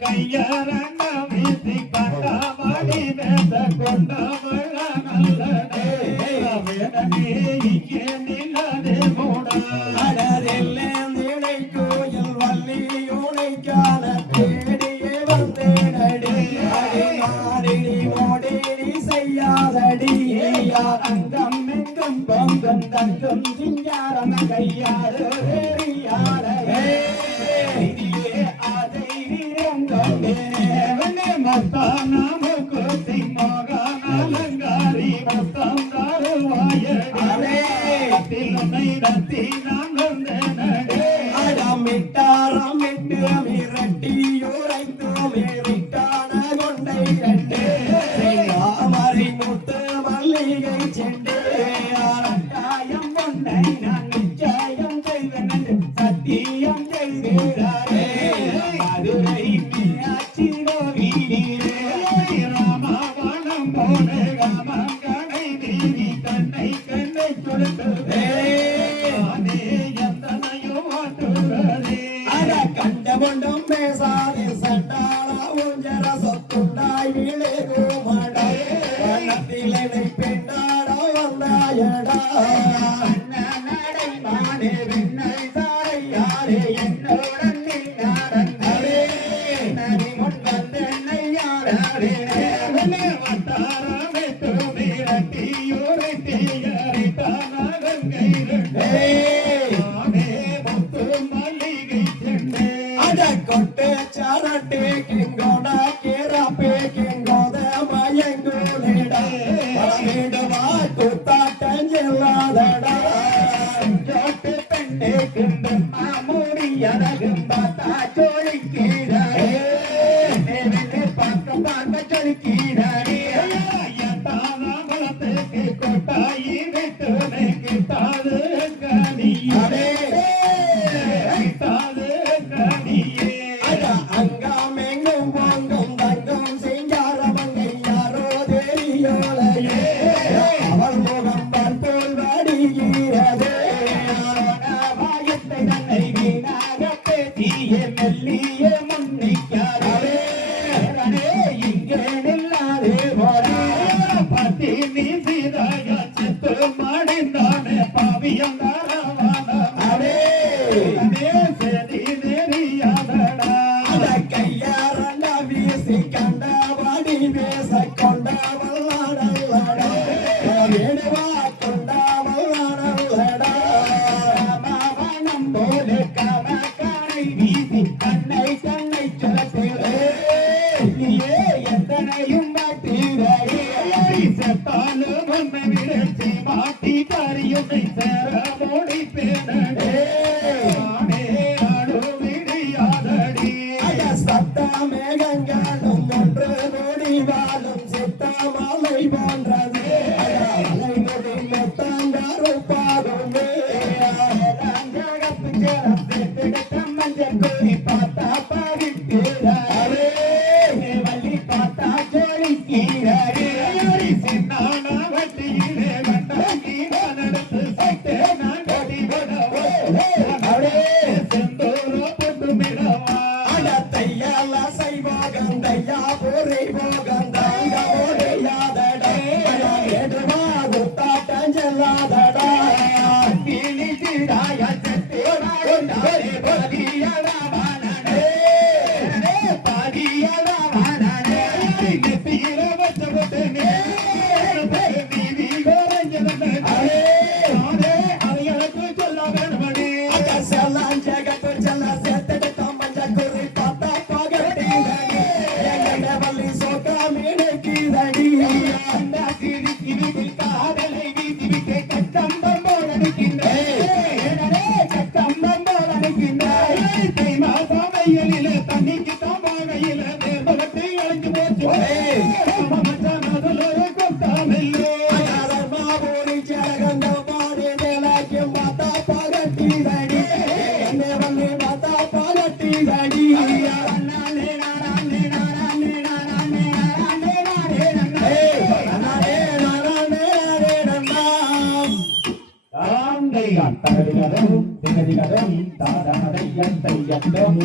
கையரங்க தங்கமலடியா தங்கம் எங்கும் பொங்கும் தங்கும் சிங்காரம் கையாறு அடமிட்டாரம் வைகை சென்று மாமூடி அழகும் பார்த்தா சோழி கீழே. நீயே மன்னிக்க Baba. புயலில தண்ணிக்கு தாம்பாகையில தேவலத்தை அழைஞ்சு போச்சு தகதிகதம் திகதிகதம் தாதகதையந்தையந்தம்